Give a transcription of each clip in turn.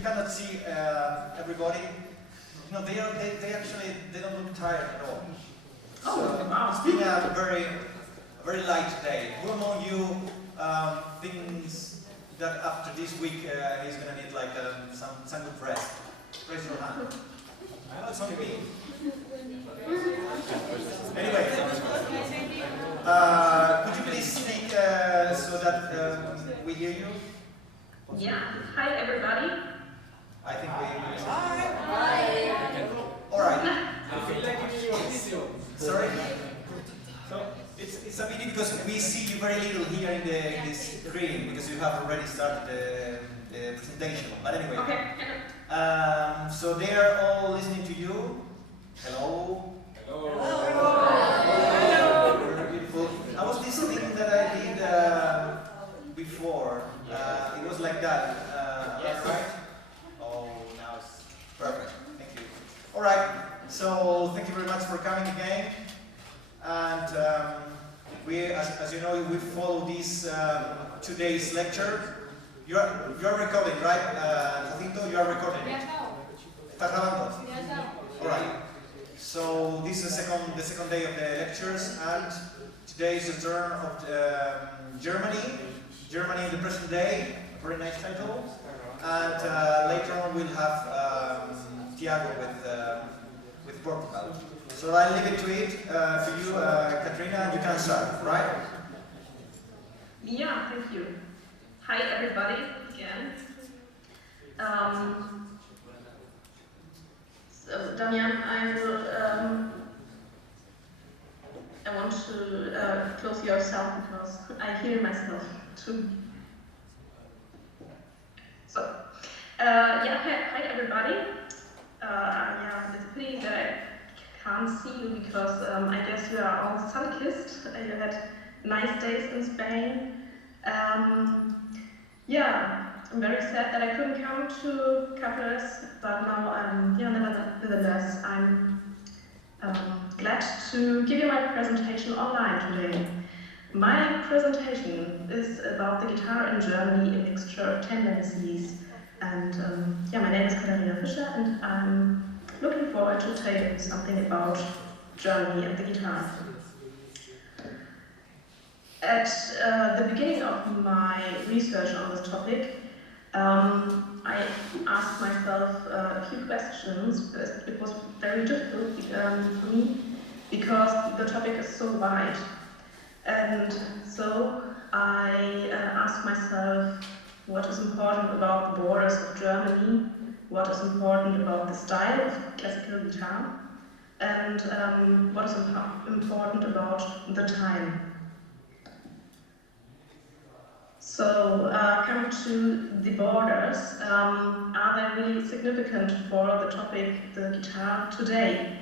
you cannot see everybody, you know, they actually don't look tired at all. So it's been a very light day. Who among you thinks that after this week he's gonna need like some good rest? Raise your hand. Oh, it's only me. Anyway, could you please speak so that we hear you? Yeah. Hi, everybody. I think we. Hi. All right. I feel like it's your video. Sorry. So it's a video because we see you very little here in the screen because you have already started the presentation. But anyway. Okay. So they are all listening to you. Hello. Hello. Hello. Very beautiful. I was listening that I did before. It was like that. Yes. Right? Oh, now it's perfect. Thank you. All right. So thank you very much for coming again. And we, as you know, we follow this 2 days lecture. You are recording, right? Jacinto, you are recording. ¿Estás grabando? All right. So this is the second day of the lectures, and today is the turn of Germany. Germany in the present day, a very nice title. And later on we'll have Tiago with Portugal. So I'll leave it to you, Katharina, and you can start, right? Yeah, thank you. Hi, everybody, again. So, Damian, I want to close your sound because I hear myself too. So, hi everybody. Yeah, it's a pity that I can't see you because I guess you are all sun-kissed. You had nice days in Spain. Yeah, I'm very sad that I couldn't come to Caceres, but now nevertheless, I'm glad to give you my presentation online today. My presentation is about the guitar in Germany, a mixture of tendencies. And my name is Katharina Fricke, and I'm looking forward to tell you something about Germany and the guitar. At the beginning of my research on this topic, I asked myself a few questions. It was very difficult for me because the topic is so wide. And so I asked myself what is important about the borders of Germany, what is important about the style of classical guitar, and what is important about the time. So, coming to the borders, are they really significant for the topic, the guitar, today?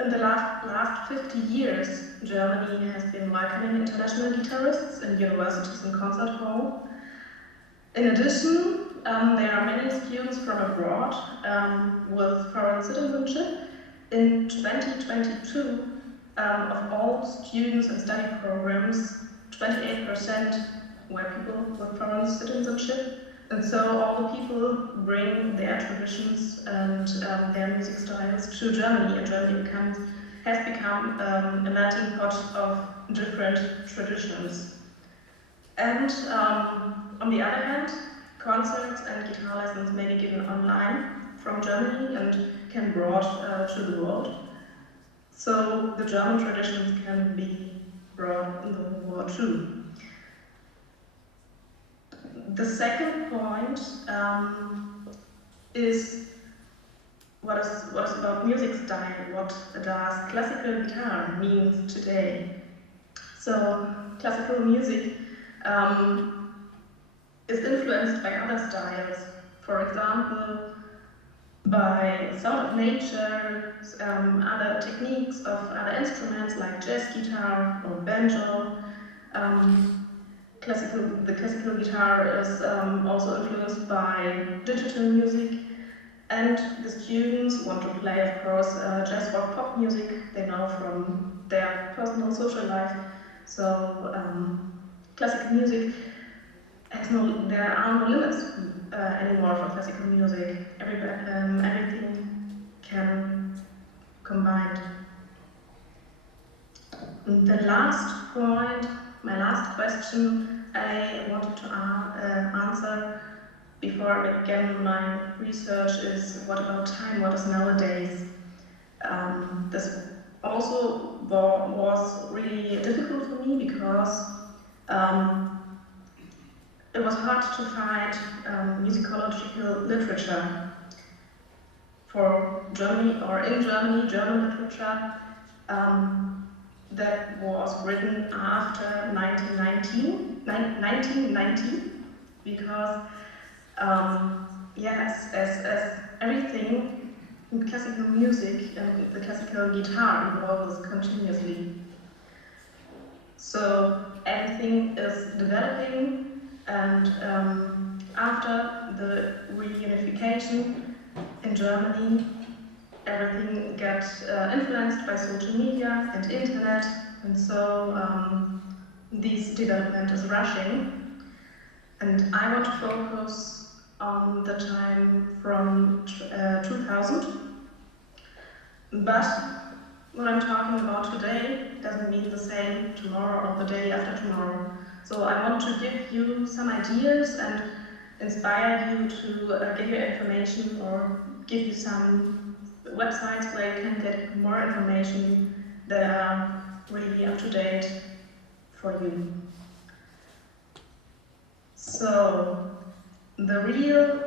In the last 50 years, Germany has been welcoming international guitarists in universities and concert halls. In addition, there are many students from abroad with foreign citizenship. In 2022, of all students and study programs, 28% were people with foreign citizenship, and so all the people bring their traditions and their music styles to Germany, and Germany has become a melting pot of different traditions. And on the other hand, concerts and guitar lessons may be given online from Germany and can be brought to the world. So the German traditions can be brought in the war too. The second point is what is about music style, what does classical guitar mean today. So classical music is influenced by other styles, for example by sound of nature, other techniques of other instruments like jazz guitar or banjo. The classical guitar is also influenced by digital music, and the students want to play, of course, jazz rock pop music they know from their personal social life. So classical music there are no limits anymore for classical music. Everything can combine. The last point, my last question I wanted to answer before I began my research is what about time? What is nowadays? This also was really difficult for me because it was hard to find musicological literature for Germany or in Germany, German literature that was written after 1990, because yes, as everything in classical music and the classical guitar evolves continuously. So everything is developing, and after the reunification in Germany, everything gets influenced by social media and internet, and so this development is rushing. And I want to focus on the time from 2000, but what I'm talking about today doesn't mean the same tomorrow or the day after tomorrow. So I want to give you some ideas and inspire you to give you information or give you some websites where you can get more information that are really up to date for you. So the real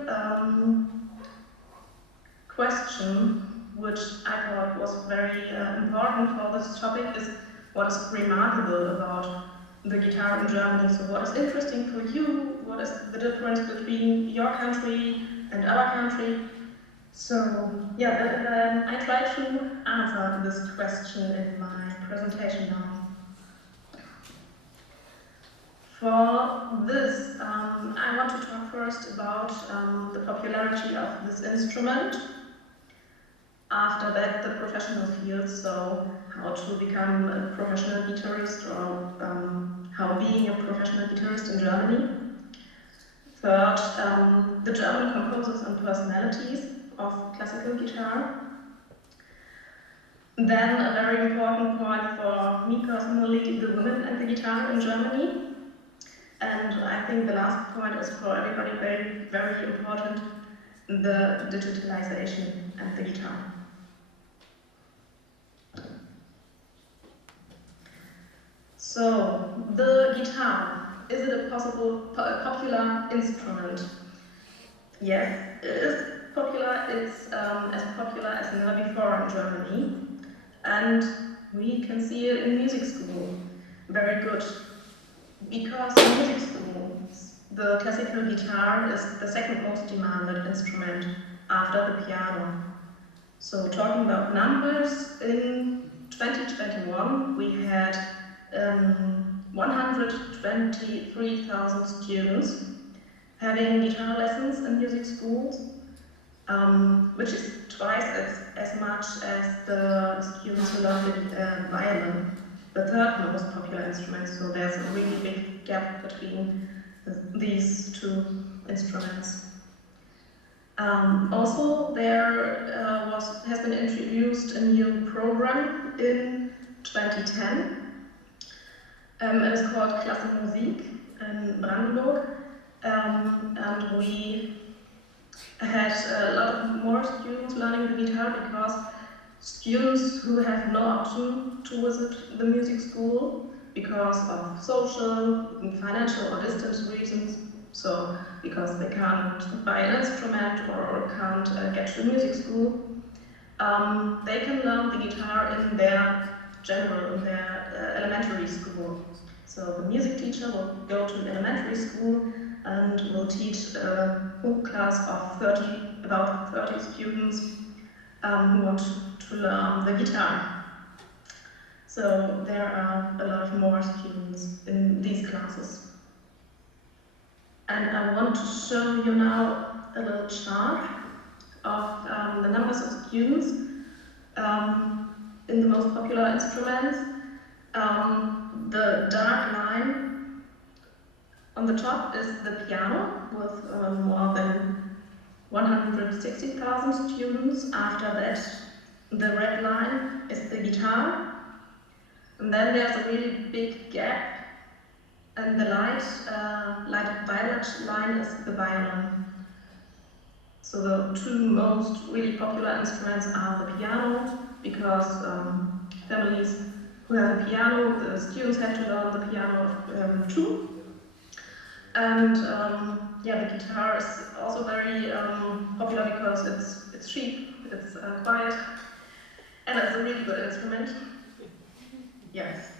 question which I thought was very important for this topic is what is remarkable about the guitar in Germany. So what is interesting for you? What is the difference between your country and our country? So yeah, I try to answer this question in my presentation now. For this, I want to talk first about the popularity of this instrument. After that, the professional field, so how to become a professional guitarist or how being a professional guitarist in Germany. Third, the German composers and personalities of classical guitar. Then a very important point for me personally, the women and the guitar in Germany. And I think the last point is for everybody very, very important, the digitalization and the guitar. So, the guitar, is it a popular instrument? Yes, it is popular. It's as popular as never before in Germany. And we can see it in music school. Very good. Because in music schools, the classical guitar is the second most demanded instrument after the piano. So talking about numbers, in 2021 we had 123,000 students having guitar lessons in music schools, which is twice as much as the students who learn the violin, the third most popular instrument, so there's a really big gap between these two instruments. Also, there has been introduced a new program in 2010. It is called Musik in Brandenburg, and we had a lot of more students learning the guitar because students who have no option to visit the music school because of social, financial or distance reasons, so because they can't buy an instrument or can't get to the music school, they can learn the guitar in their elementary school. So the music teacher will go to an elementary school and will teach a whole class of about 30 students who want to learn the guitar. So there are a lot of more students in these classes. And I want to show you now a little chart of the numbers of students in the most popular instruments. The dark line On the top is the piano with more than 160,000 students. After that, the red line is the guitar. And then there's a really big gap, and the light violet line is the violin. So the two most really popular instruments are the piano, because families who have a piano, the students have to learn the piano too. And yeah, the guitar is also very popular because it's cheap, it's quiet, and it's a really good instrument. Yes.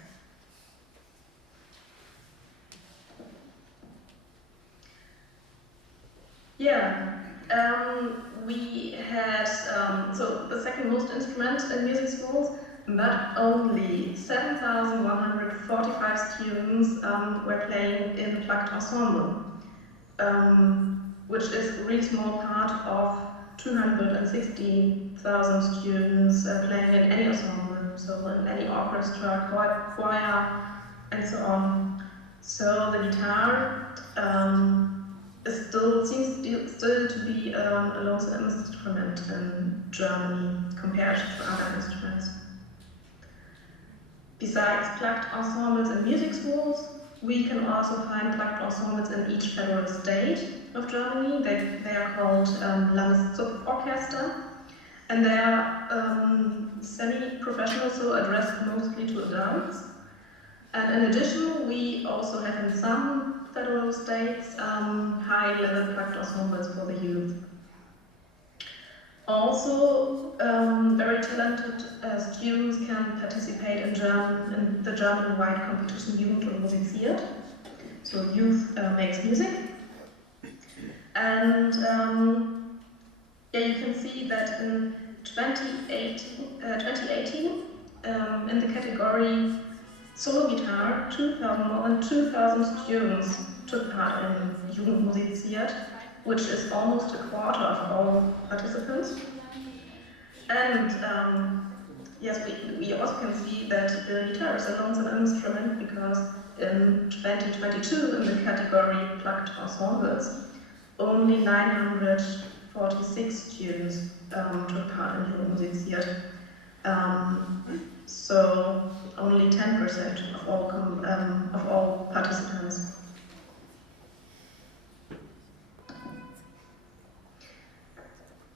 Yeah, we had, so the second most instrument in music schools, but only 7,145 students were playing in the plucked ensemble, which is a really small part of 260,000 students playing in any ensemble, so in any orchestra, choir, and so on. So the guitar seems still to be a lonesome instrument in Germany compared to other instruments. Besides plucked ensembles in music schools, we can also find plucked ensembles in each federal state of Germany. They are called Landeszuchtorchester, and they are semi-professional, so addressed mostly to adults. And in addition, we also have in some federal states high-level plucked ensembles for the youth. Also, very talented students can participate in the German-wide competition Jugend und Musiziert. So youth makes music. And yeah, you can see that in 2018 in the category solo guitar, more than 2,000 students took part in Jugend musiziert, which is almost a quarter of all participants. And yes, we also can see that the guitar is a lonesome instrument, because in 2022 in the category plucked ensembles, only 946 students took part in Jugend musiziert. So only 10% of all participants.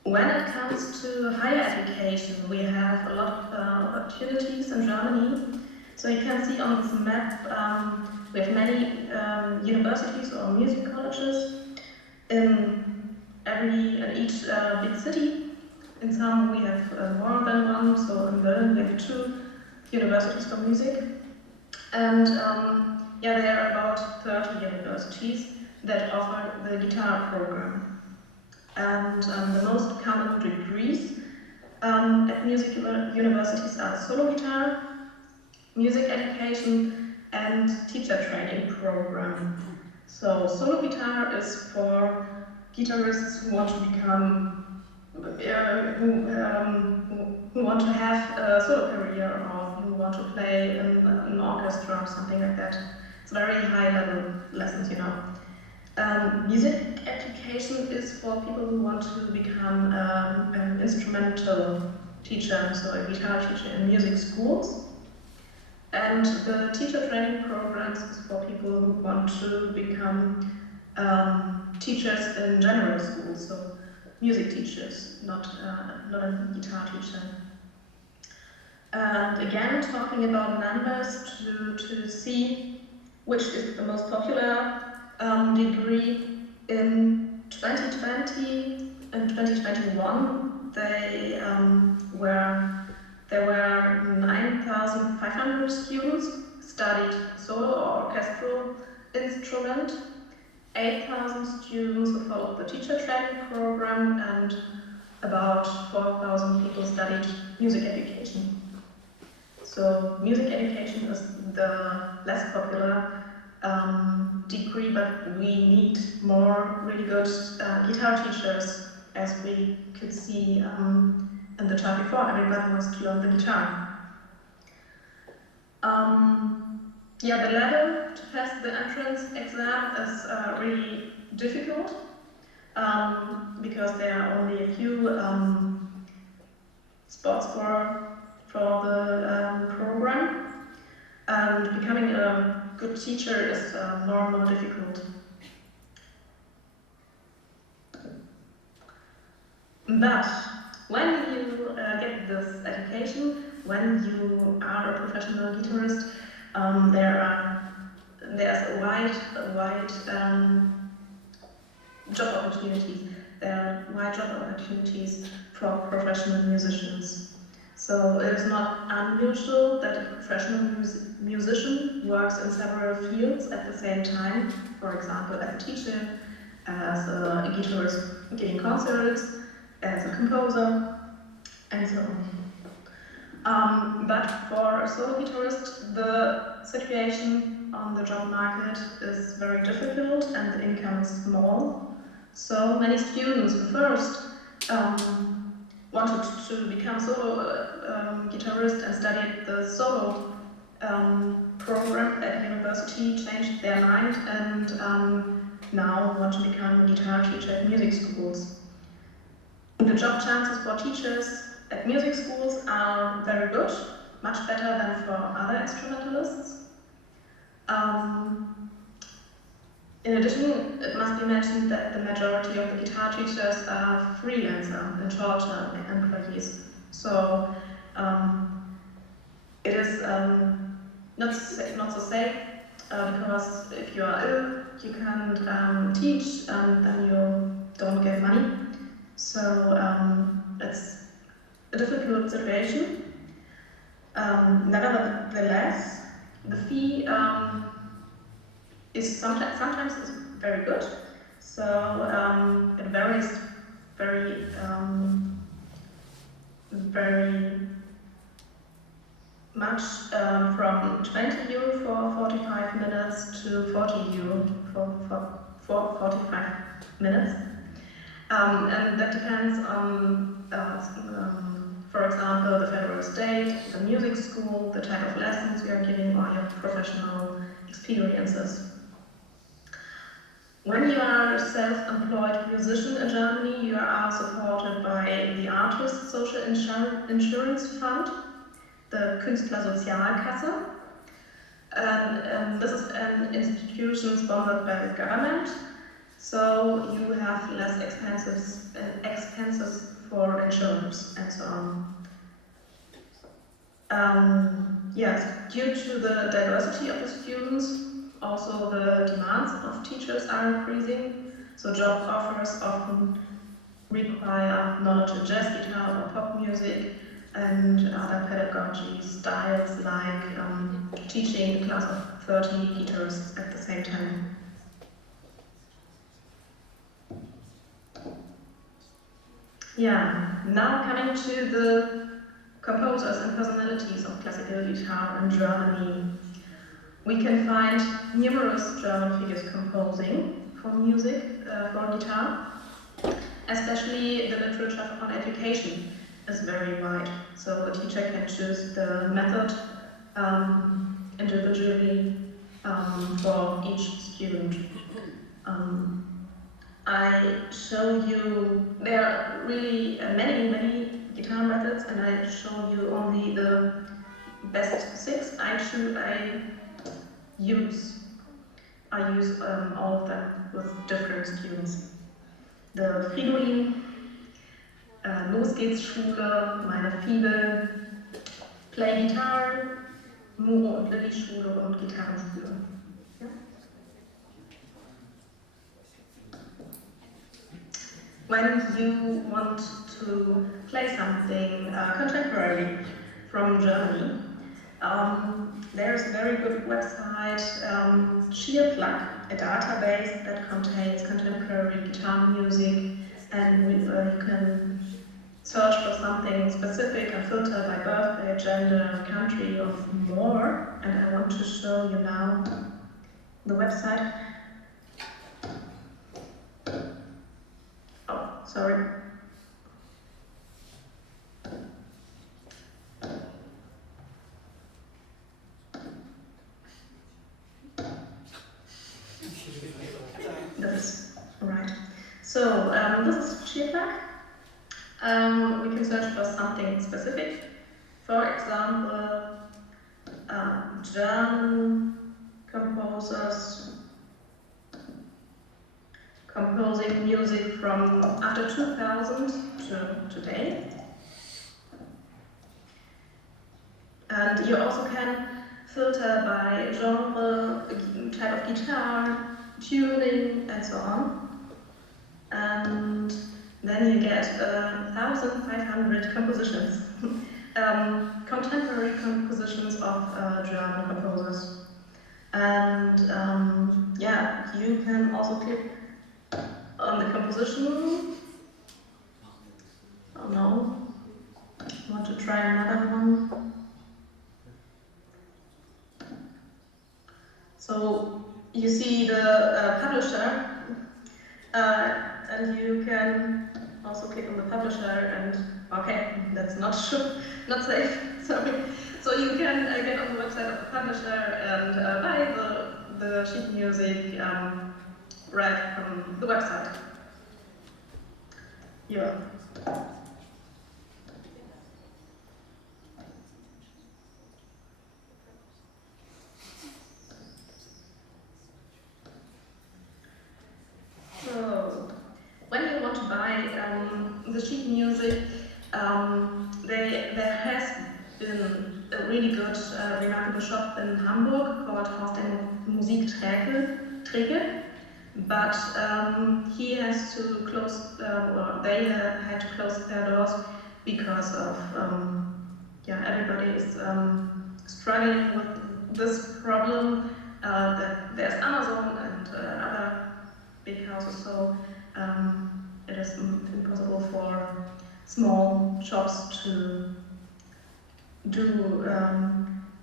When it comes to higher education, we have a lot of opportunities in Germany. So you can see on this map, we have many universities or music colleges in each big city. In some we have more than one, so in Berlin we have 2 universities for music. And yeah, there are about 30 universities that offer the guitar program. And the most common degrees at music universities are solo guitar, music education, and teacher training program. So solo guitar is for guitarists who want to become who want to have a solo career, or who want to play in an orchestra or something like that. It's very high level lessons, you know. Music education is for people who want to become an instrumental teacher, so a guitar teacher in music schools. And the teacher training programs is for people who want to become teachers in general schools, so music teachers, not a guitar teacher. And again, talking about numbers to see which is the most popular degree in 2020 and 2021, there were 9,500 students studied solo or orchestral instrument, 8,000 students who followed the teacher training program, and about 4,000 people studied music education. So music education is the less popular degree, but we need more really good guitar teachers, as we could see in the chart before. Everybody wants to learn the guitar. yeah, the level to pass the entrance exam is really difficult because there are only a few spots for the program, and becoming a good teacher is more and more difficult. But when you get this education, when you are a professional guitarist, there's a wide job opportunities. There are wide job opportunities for professional musicians. So it is not unusual that a professional musician works in several fields at the same time. For example, as a teacher, as a guitarist giving concerts, as a composer, and so on. But for a solo guitarist, the situation on the job market is very difficult and the income is small. So many students who first wanted to become solo guitarist and studied the solo program at university changed their mind and now want to become a guitar teacher at music schools. The job chances for teachers at music schools are very good, much better than for other instrumentalists. In addition, it must be mentioned that the majority of the guitar teachers are freelancer and short-term employees. So it is not so safe because if you are ill, you can't teach and then you don't get money. So it's a difficult situation. Nevertheless, the fee is sometimes is very good. So it varies very much from 20 euro for 45 minutes to 40 euro for 45 minutes. And that depends on, for example, the federal state, the music school, the type of lessons you are giving, or your professional experiences. When you are a self-employed musician in Germany, you are supported by the Artist Social Insurance Fund, the Künstlersozialkasse. This is an institution sponsored by the government. So you have less expenses for insurance and so on. Yes, due to the diversity of the students, also the demands of teachers are increasing. So job offers often require knowledge of jazz guitar or pop music and other pedagogy styles like teaching a class of 30 guitarists at the same time. Yeah, now coming to the composers and personalities of classical guitar in Germany. We can find numerous German figures composing for music, for guitar. Especially the literature on education is very wide, so the teacher can choose the method individually for each student. I show you, there are really many guitar methods, and I show you only the best 6 I use. I use all of them with different students. The Fridolin, Los geht's Schule, meine Fibel, Play Guitar, Muro und Lilly Schule und Gitarrenschule. Ja? When you want to play something contemporary from Germany, there's a very good website, Cheerplug, a database that contains contemporary guitar music, and you can search for something specific and filter by birthday, gender, country, or more. And I want to show you now the website. Oh, sorry. this is Schierflag. We can search for something specific. For example, German composers composing music from after 2000 to today. And you also can filter by genre, type of guitar, tuning, and so on. And then you get 1,500 compositions, contemporary compositions of German composers. And yeah, you can also click on the composition. Oh no, I want to try another one. So you see the publisher, and you can also click on the publisher and, okay, that's not sure, not safe, sorry. So you can get on the website of the publisher and buy the sheet music right from the website. Yeah. So, when you want to buy the sheet music, there has been a really good, remarkable shop in Hamburg called Haus der Musik, but he has to close, or they had to close their doors because of, yeah, everybody is struggling with this problem. That there's Amazon and other big houses, so it is impossible for small shops to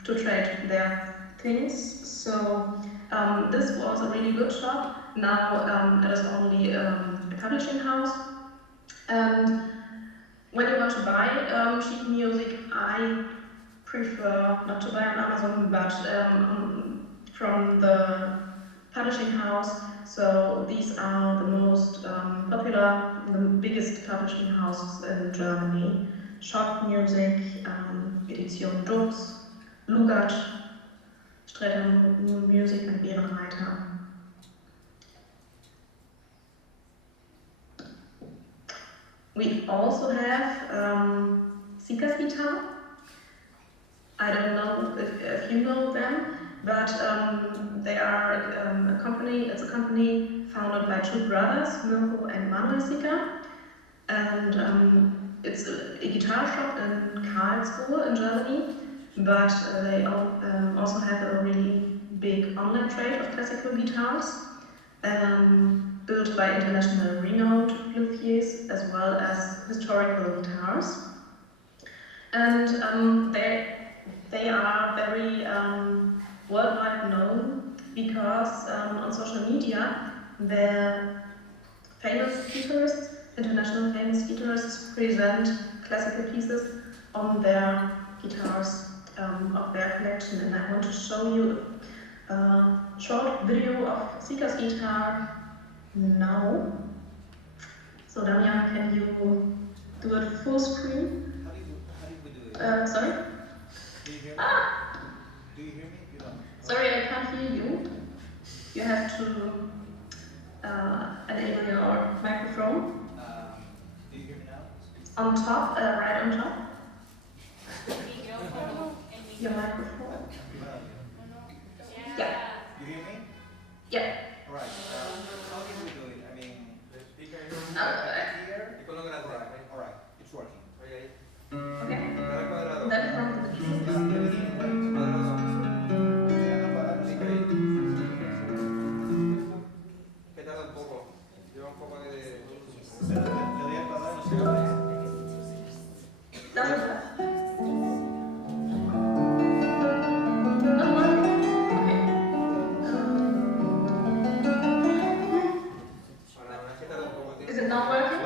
trade their things. So this was a really good shop. Now it is only a publishing house. And when you want to buy sheet music, I prefer not to buy on Amazon, but from the publishing house. So these are the most popular, the biggest publishing houses in Germany. Shop Music, Edition Dux, Lugat, Stretter Music and Bärenreiter. We also have Sika's Guitar. I don't know if you know them, but they are a company. It's a company founded by two brothers, Mirko and Manuel Sika, and it's a guitar shop in Karlsruhe in Germany. But they also have a really big online trade of classical guitars, built by international renowned luthiers as well as historical guitars. And they are very worldwide known because on social media their famous guitarists, international famous guitarists, present classical pieces on their guitars of their collection. And I want to show you a short video of Sika's guitar now. So Damian, can you do it full screen? How do we do it? Sorry? Do you hear me? Do you hear me? You don't. Sorry, I can't hear you. You have to enable your microphone. Do you hear me now? On top, right on top. Your microphone. Yeah. You hear me? Yeah. Alright. How do we do it? I mean, the speaker here. Alright, it's working. Okay. Then from the beginning. Doesn't have. Not working. Okay. Is it not working?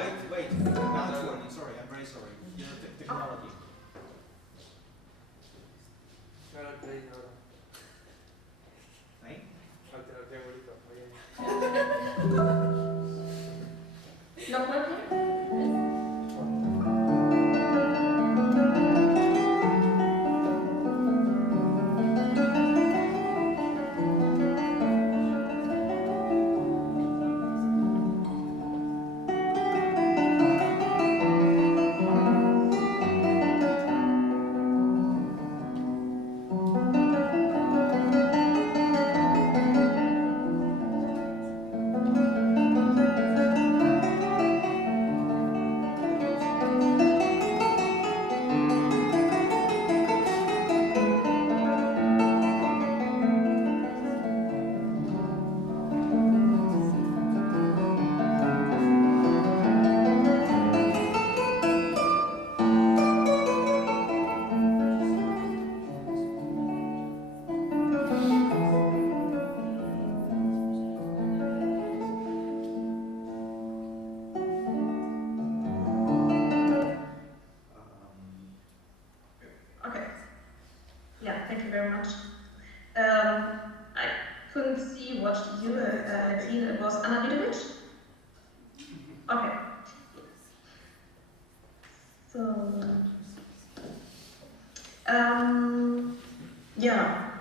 Yeah,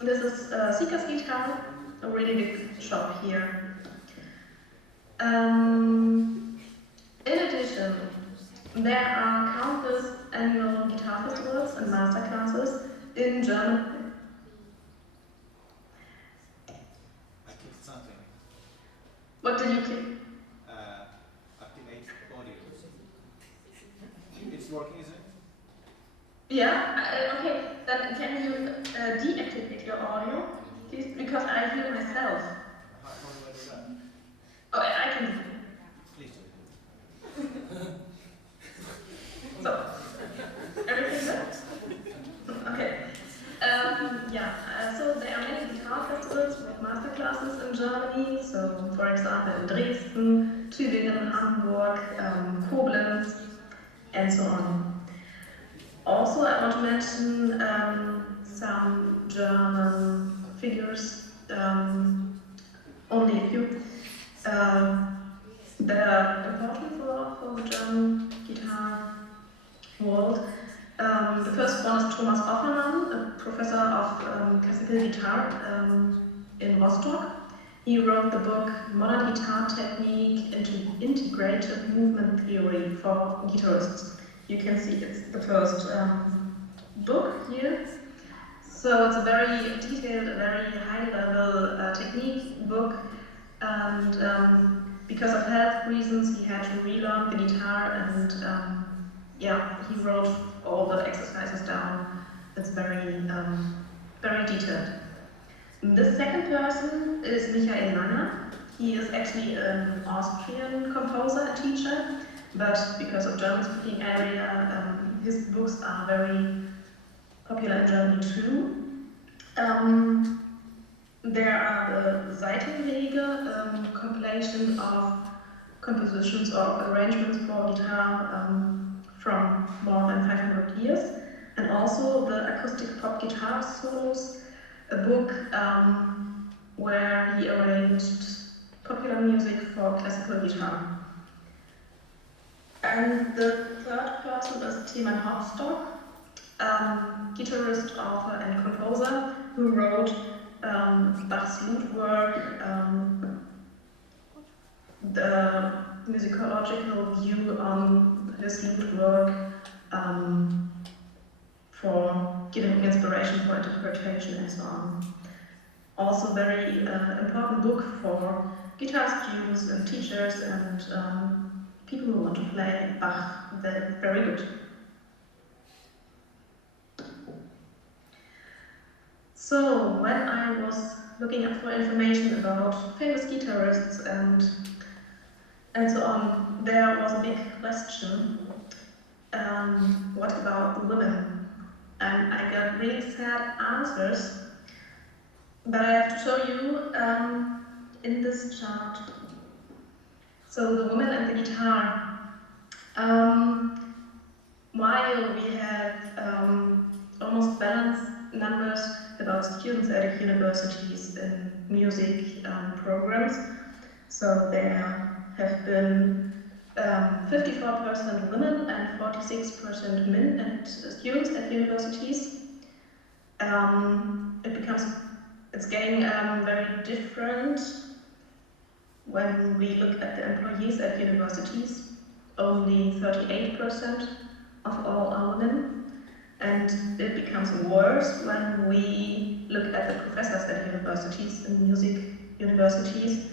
this is Sika's guitar, a really big shop here. In addition, there are countless annual guitar festivals and master classes in Germany. I clicked something. What did you click? Activate audio. It's working, is it? Yeah, okay, then can you deactivate your audio, please? Because I hear myself. How do I do that? Oh, I can do it. Please do. So, everything good? Okay. So there are many guitar festivals with master classes in Germany. So, for example, in Dresden, Tübingen, Hamburg, Koblenz, and so on. Also, I want to mention some German figures, only a few, that are important for the German guitar world. The first one is Thomas Offermann, a professor of classical guitar in Rostock. He wrote the book Modern Guitar Technique into Integrated Movement Theory for Guitarists. You can see it's the first book here. So it's a very detailed, very high-level technique book, and because of health reasons, he had to relearn the guitar, and he wrote all the exercises down. It's very, very detailed. The second person is Michael Langer. He is actually an Austrian composer and teacher, but because of German-speaking area, his books are very popular in Germany too. There are the Seitenwege, compilation of compositions or arrangements for guitar from more than 500 years, and also the acoustic pop guitar solos, a book where he arranged popular music for classical guitar. And the third person is Tilman Hofstock, guitarist, author, and composer who wrote Bach's lute work, the musicological view on his lute work for giving inspiration for interpretation and so on. Also very important book for guitar students and teachers and people who want to play Bach. They're very good. So when I was looking up for information about famous guitarists and so on, there was a big question. What about the women? And I got really sad answers, but I have to show you in this chart. So the women and the guitar. While we have almost balanced numbers about students at universities in music programs, so there have been 54% women and 46% men and students at universities. It's getting very different when we look at the employees at universities. Only 38% of all are women, and it becomes worse when we look at the professors at universities, in music universities.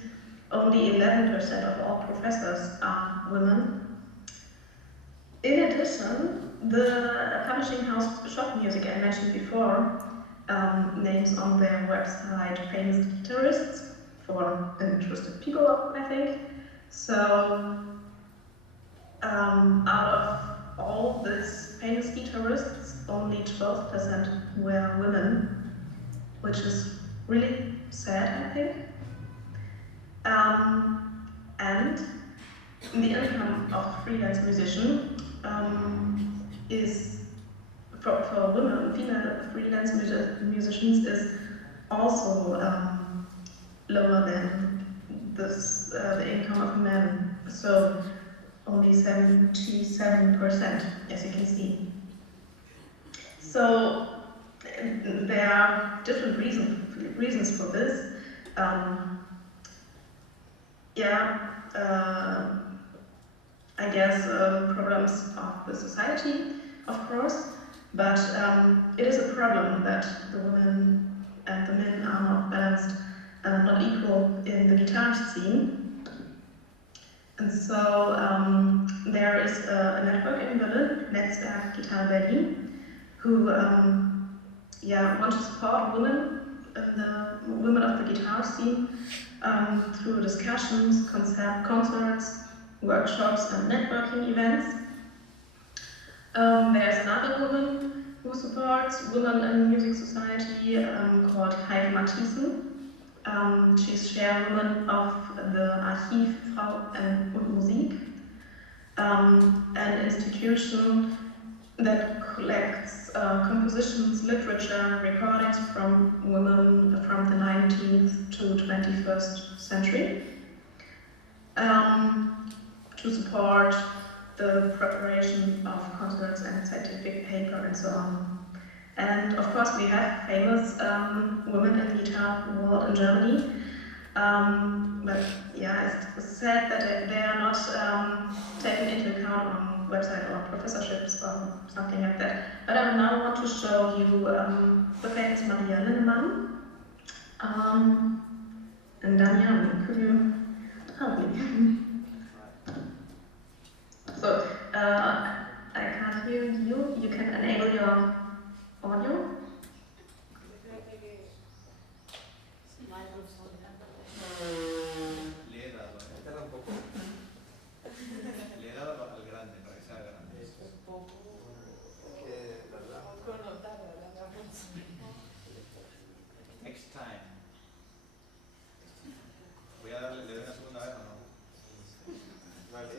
Only 11% of all professors are women. In addition, the publishing house Shop Music I mentioned before names on their website famous guitarists for interested people, I think. So out of all these famous guitarists, only 12% were women, which is really sad, I think. And the income of freelance musician is for women, female freelance musicians is also lower than the income of men. So only 77%, as you can see. So there are different reasons for this. I guess problems of the society, of course, but it is a problem that the women and the men are not balanced, not equal in the guitar scene. And so there is a network in Berlin, Netzwerk Gitarre Berlin, who want to support women of the guitar scene through discussions, concerts, workshops and networking events. There's another woman who supports women in music society called Heike Mathiesen. She's chairwoman of the Archiv Frau und Musik, an institution that collects compositions, literature, recordings from women from the 19th to 21st century. To support the preparation of concerts and scientific paper and so on. And of course we have famous women in the guitar world in Germany, but yeah, it's sad that they are not taken into account on website or professorships or something like that. But I now want to show you the famous Maria Linnemann. And Daniel, could you help me? So, I can't hear you. You can enable your audio. Le he dado un poco. Le he dado al grande, para que sea grande. Es un poco connotada, ¿verdad? Next time. Voy a darle, ¿le doy una segunda vez o no? Vale.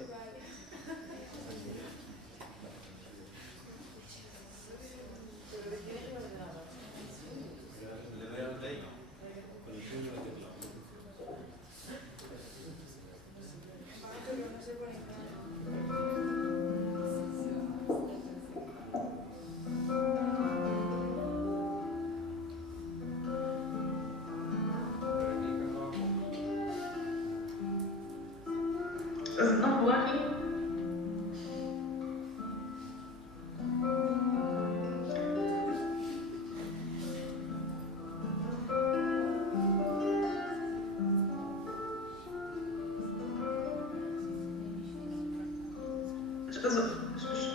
Is it not working?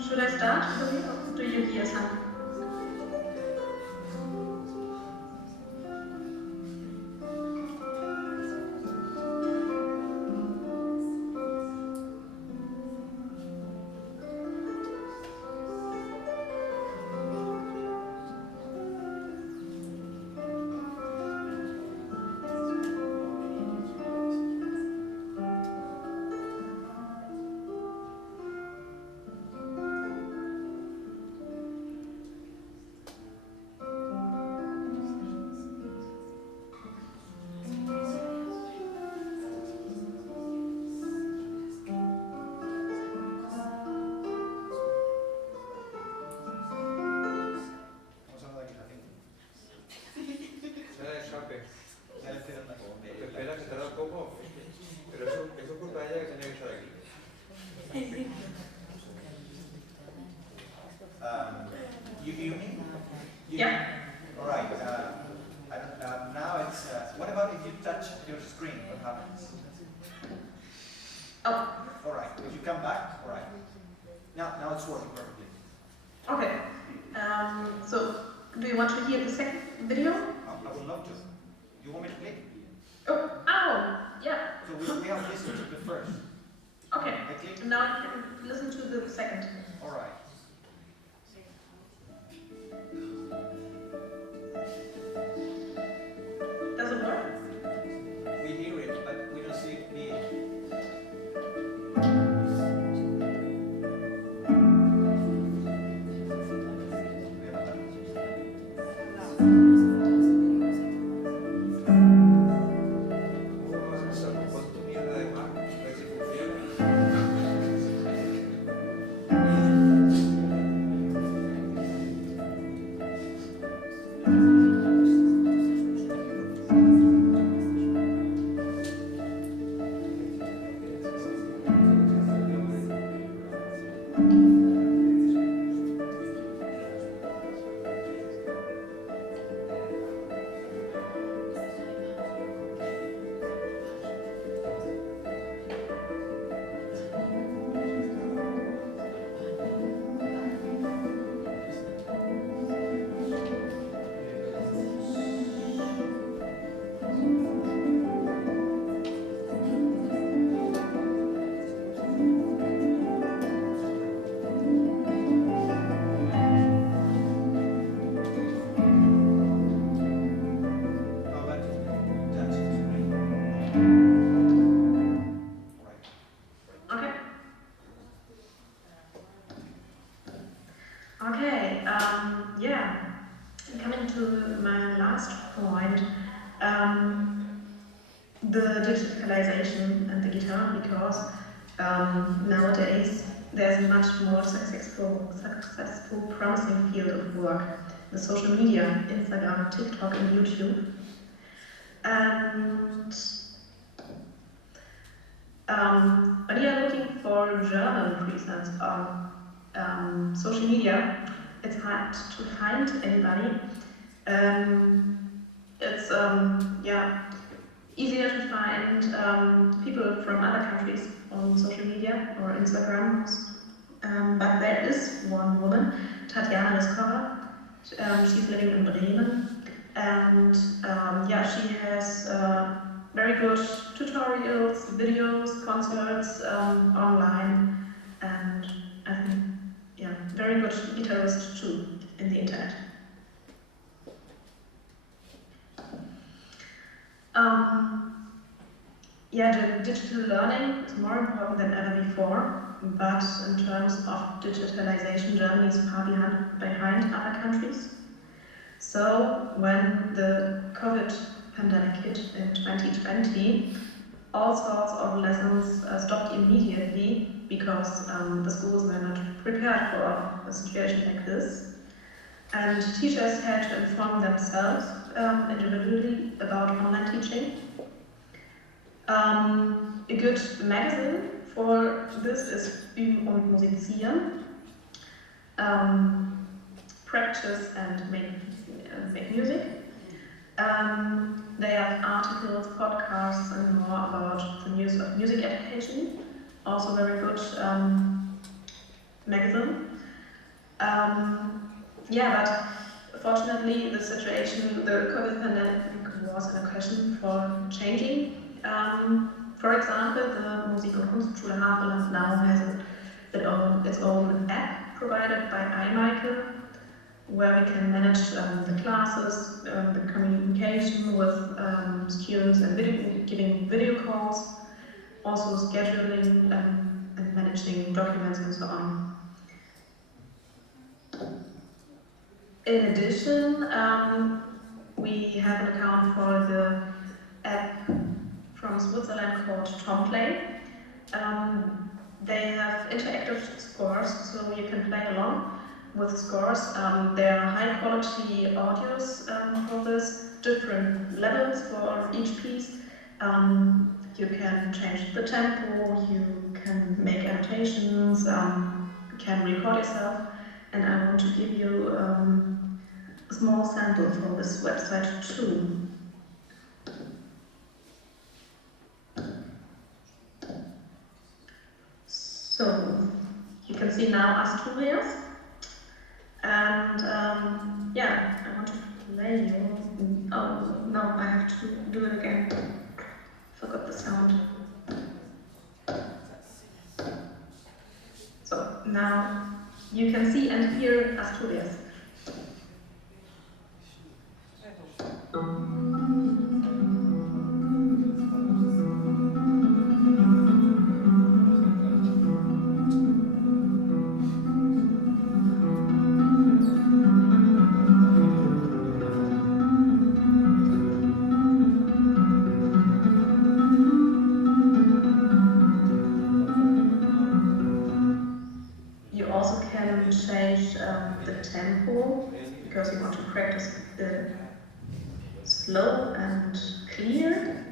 Should I start? Or do you hear something? You hear me? Yeah. All right. Now it's. What about if you touch your screen? What happens? Oh. All right. If you come back. All right. Now it's working perfectly. Okay. So, do you want to hear the second video? I would love to. You want me to play? Oh, yeah. So we have listened to the first. Okay. Now you can listen to the second. All right. Does it work? We hear it, but we don't see it being. coming to my last point, the digitalization and the guitar, because nowadays there's a much more successful, promising field of work. The social media, Instagram, TikTok, and YouTube. And when you are looking for German presence on social media, it's hard to find anybody. It's easier to find people from other countries on social media or Instagram. But there is one woman, Tatjana. She's living in Bremen, and she has very good tutorials, videos, concerts online, and I think, very good guitarist too in the internet. The digital learning is more important than ever before, but in terms of digitalization, Germany is far behind other countries. So when the COVID pandemic hit in 2020, all sorts of lessons stopped immediately because the schools were not prepared for a situation like this. And teachers had to inform themselves individually about online teaching. A good magazine for this is Üben und Musizieren. Practice and make music. They have articles, podcasts, and more about the news of music education. Also very good magazine. But fortunately the situation, the COVID pandemic was an occasion for changing. For example, the Musik and Kunstschule Havelland now has its own app provided by iMichael, where we can manage the classes, the communication with students and giving video calls, also scheduling and managing documents and so on. In addition, we have an account for the app from Switzerland called Tomplay. They have interactive scores, so you can play along with scores. There are high quality audios for this, different levels for each piece. You can change the tempo, you can make annotations, you can record yourself, and I want to give you a small sample for this website too. So you can see now Asturias, and I want to play you. Oh no, I have to do it again. Forgot the sound. So now you can see and hear Asturias. Change the tempo because you want to practice slow and clear.